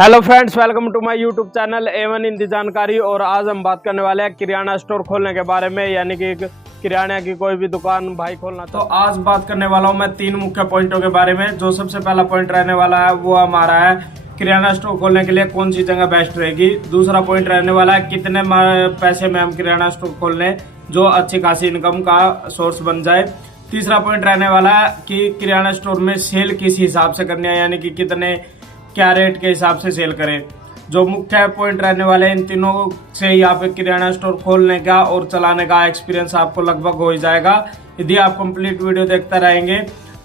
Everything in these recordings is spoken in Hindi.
Hello friends, welcome to my YouTube channel एवन हिंदी जानकारी। और आज हम बात करने वाले हैं किराना स्टोर खोलने के बारे में, यानी कि किराने की कोई भी दुकान भाई खोलना। तो आज बात करने वाला हूं मैं 3 मुख्य पॉइंटों के बारे में। जो सबसे पहला पॉइंट रहने वाला है वो हमारा है किराना स्टोर खोलने के लिए कौन सी जगह बेस्ट रहेगी। दूसरा पॉइंट रहने वाला है कितने पैसे में हम किराना स्टोर खोल लें जो अच्छी खासी इनकम का सोर्स बन जाए। तीसरा पॉइंट रहने वाला है कि किराना स्टोर में सेल किस हिसाब से करनी है, यानी कि कितने क्या रेट के हिसाब से सेल करें। जो मुख्य पॉइंट रहने वाले हैं इन तीनों से ही आप एक किराना स्टोर खोलने का और चलाने का एक्सपीरियंस आपको लगभग हो ही जाएगा। यदि आप कंप्लीट वीडियो देखते रहेंगे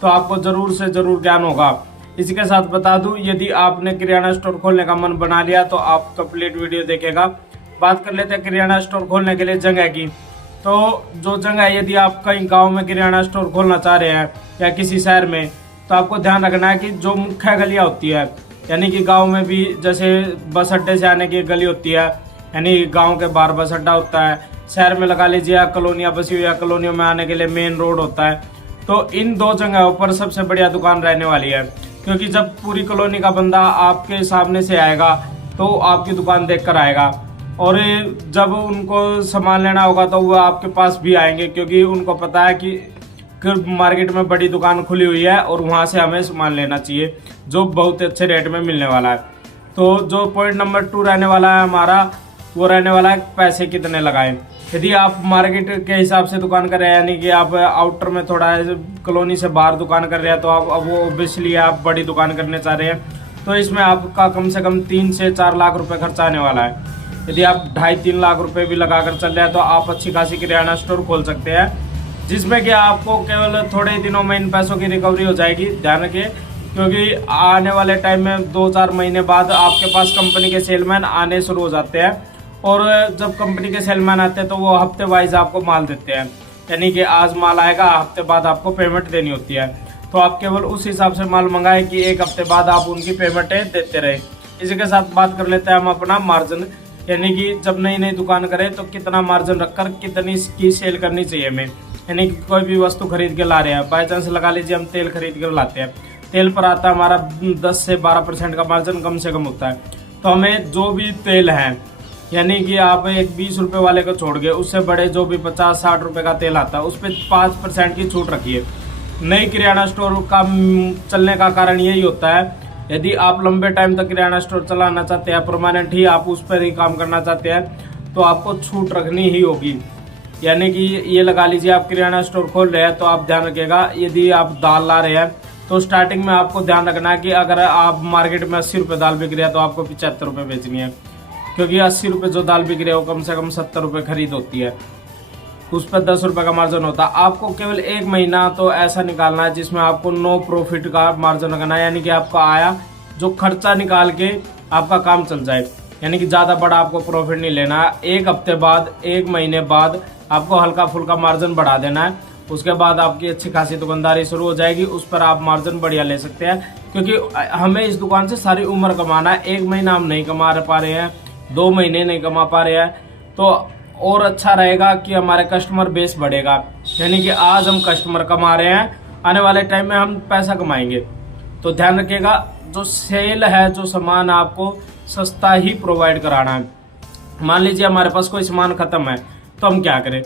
तो आपको जरूर से जरूर ज्ञान होगा। इसी के साथ बता दूं, यदि आपने किराना स्टोर खोलने का मन बना लिया तो आप कंप्लीट वीडियो देखेगा। बात कर लेते हैं किराना स्टोर खोलने के लिए जगह की। तो जो जगह, यदि आप कहीं गाँव में किराना स्टोर खोलना चाह रहे हैं या किसी शहर में, तो आपको ध्यान रखना है कि जो मुख्य गलियां होती है, यानी कि गांव में भी जैसे बस अड्डे से आने की गली होती है, यानी गांव के बाहर बस अड्डा होता है। शहर में लगा लीजिए कॉलोनियां बसी हुई है, कॉलोनियों में आने के लिए मेन रोड होता है। तो इन दो जगहों पर सबसे बढ़िया दुकान रहने वाली है, क्योंकि जब पूरी कॉलोनी का बंदा आपके सामने से आएगा तो आपकी दुकान देख कर आएगा, और जब उनको सामान लेना होगा तो वो आपके पास भी आएंगे, क्योंकि उनको पता है कि मार्केट में बड़ी दुकान खुली हुई है और वहां से हमें सामान लेना चाहिए जो बहुत अच्छे रेट में मिलने वाला है। तो जो पॉइंट नंबर 2 रहने वाला है हमारा, वो रहने वाला है पैसे कितने लगाएं। यदि आप मार्केट के हिसाब से दुकान कर रहे हैं, यानी कि आप आउटर में थोड़ा कॉलोनी से बाहर दुकान कर रहे हैं, तो आप अब वो ऑब्वियसली आप बड़ी दुकान करने चाह रहे हैं, तो इसमें आपका कम से कम 3 से 4 लाख रुपए खर्चा आने वाला है। यदि आप 2.5-3 लाख रुपए भी लगाकर चल रहे हैं तो आप अच्छी खासी किराना स्टोर खोल सकते हैं, जिसमें कि आपको केवल थोड़े ही दिनों में इन पैसों की रिकवरी हो जाएगी। ध्यान रखिए, क्योंकि आने वाले टाइम में 2-4 महीने बाद आपके पास कंपनी के सेलमैन आने शुरू हो जाते हैं, और जब कंपनी के सेलमैन आते हैं तो वो हफ्ते वाइज आपको माल देते हैं, यानी कि आज माल आएगा, हफ्ते बाद आपको पेमेंट देनी होती है। तो आप केवल उस हिसाब से माल मंगाए कि 1 हफ्ते बाद आप उनकी पेमेंटें देते रहे। इसी के साथ बात कर लेते हैं हम अपना मार्जिन, यानी कि जब नई नई दुकान करें तो कितना मार्जिन रखकर कितनी की सेल करनी चाहिए हमें। यानी कि कोई भी वस्तु खरीद के ला रहे हैं, बाई चांस लगा लीजिए हम तेल खरीद कर लाते हैं, तेल पर आता है हमारा 10 से 12% का मार्जिन कम से कम होता है। तो हमें जो भी तेल है, यानी कि आप एक 20 रुपए वाले को छोड़ के उससे बड़े जो भी 50-60 रुपए का तेल आता है उस पर 5% की छूट रखिए। नई किराना स्टोर का चलने का कारण यही होता है, यदि आप लंबे टाइम तक किराना स्टोर चलाना चाहते हैं, परमानेंट ही आप उस पर ही काम करना चाहते हैं, तो आपको छूट रखनी ही होगी। यानी कि ये लगा लीजिए आप किराना स्टोर खोल रहे हैं तो आप ध्यान रखिएगा, यदि आप दाल ला रहे हैं तो स्टार्टिंग में आपको ध्यान रखना है कि अगर आप मार्केट में 80 रुपये दाल बिक रही है तो आपको 75 रुपये बेचनी है, क्योंकि 80 रुपये जो दाल बिक रही है वो कम से कम 70 रुपये खरीद होती है, उस पर 10 रुपये का मार्जिन होता है। आपको केवल 1 महीना तो ऐसा निकालना है जिसमें आपको नो प्रॉफिट का मार्जिन रखना है, यानी कि आपका आया जो खर्चा निकाल के आपका काम चल जाए, यानी कि ज्यादा बड़ा आपको प्रॉफिट नहीं लेना है। 1 हफ्ते बाद, 1 महीने बाद आपको हल्का फुल्का मार्जिन बढ़ा देना है, उसके बाद आपकी अच्छी खासी दुकानदारी शुरू हो जाएगी, उस पर आप मार्जिन बढ़िया ले सकते हैं, क्योंकि हमें इस दुकान से सारी उम्र कमाना है। 1 महीना हम नहीं कमा पा रहे हैं, 2 महीने नहीं कमा पा रहे हैं, तो और अच्छा रहेगा कि हमारे कस्टमर बेस बढ़ेगा, यानी कि आज हम कस्टमर कमा रहे हैं, आने वाले टाइम में हम पैसा कमाएंगे। तो ध्यान रखिएगा, जो सेल है, जो सामान आपको सस्ता ही प्रोवाइड कराना है। मान लीजिए हमारे पास कोई सामान खत्म है तो हम क्या करें,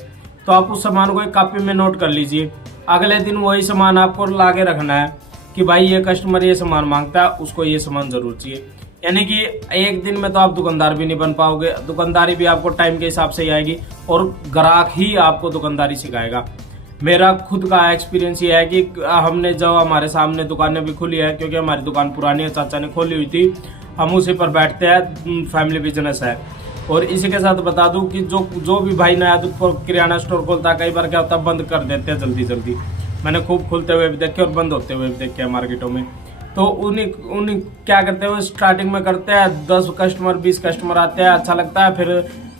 तो आप उस सामान को एक कॉपी में नोट कर लीजिए। अगले दिन वही सामान आपको लाके रखना है कि भाई ये कस्टमर ये सामान मांगता है, उसको ये सामान जरूर चाहिए। यानी कि एक दिन में तो आप दुकानदार भी नहीं बन पाओगे, दुकानदारी भी आपको टाइम के हिसाब से ही आएगी और ग्राहक ही आपको दुकानदारी सिखाएगा। मेरा खुद का एक्सपीरियंस ये है कि हमने जब हमारे सामने दुकानें भी खुली है, क्योंकि हमारी दुकान पुरानी है, चाचा ने खोली हुई थी, हम उसी पर बैठते हैं, फैमिली बिजनेस है। और इसी के साथ बता दूं कि जो भी भाई नया किराना स्टोर खोलता है, कई बार क्या होता है बंद कर देते हैं जल्दी। मैंने खूब खुलते हुए भी देखे और बंद होते हुए भी देखे मार्केटों में। तो उन्हीं क्या करते हैं, स्टार्टिंग में करते हैं 10 कस्टमर 20 कस्टमर आते हैं, अच्छा लगता है, फिर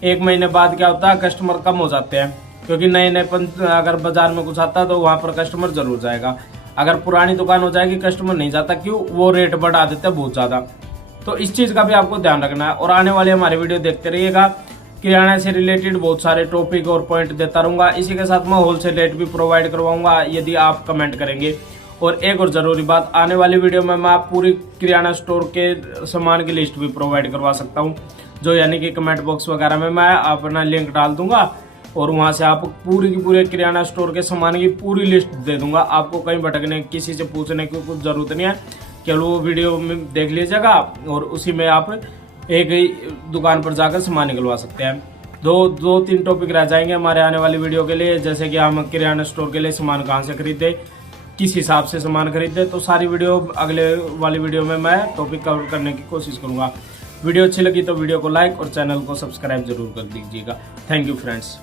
1 महीने बाद क्या होता है कस्टमर कम हो जाते हैं, क्योंकि नए अगर बाजार में कुछ आता है तो वहां पर कस्टमर जरूर जाएगा। अगर पुरानी दुकान हो जाएगी कस्टमर नहीं जाता, क्यों, वो रेट बढ़ा देते हैं बहुत ज्यादा। तो इस चीज का भी आपको ध्यान रखना है, और आने वाले हमारे वीडियो देखते रहिएगा। किराना से रिलेटेड बहुत सारे टॉपिक और पॉइंट देता रहूंगा। इसी के साथ मैं होलसेल रेट भी प्रोवाइड करवाऊंगा यदि आप कमेंट करेंगे। और एक और ज़रूरी बात, आने वाली वीडियो में मैं आप पूरी किराना स्टोर के सामान की लिस्ट भी प्रोवाइड करवा सकता हूँ, जो यानी कि कमेंट बॉक्स वगैरह में मैं अपना लिंक डाल दूंगा और वहाँ से आप पूरी की पूरे किराना स्टोर के सामान की पूरी लिस्ट दे दूंगा। आपको कहीं भटकने किसी से पूछने की कुछ ज़रूरत नहीं है, केवल वो वीडियो में देख लीजिएगा और उसी में आप एक ही दुकान पर जाकर सामान निकलवा सकते हैं। दो तीन टॉपिक रह जाएंगे हमारे आने वाली वीडियो के लिए, जैसे कि हम किराना स्टोर के लिए सामान कहाँ से खरीदे, किस हिसाब से सामान खरीदे। तो सारी वीडियो अगले वाली वीडियो में मैं टॉपिक कवर करने की कोशिश करूंगा। वीडियो अच्छी लगी तो वीडियो को लाइक और चैनल को सब्सक्राइब जरूर कर दीजिएगा। Thank you friends.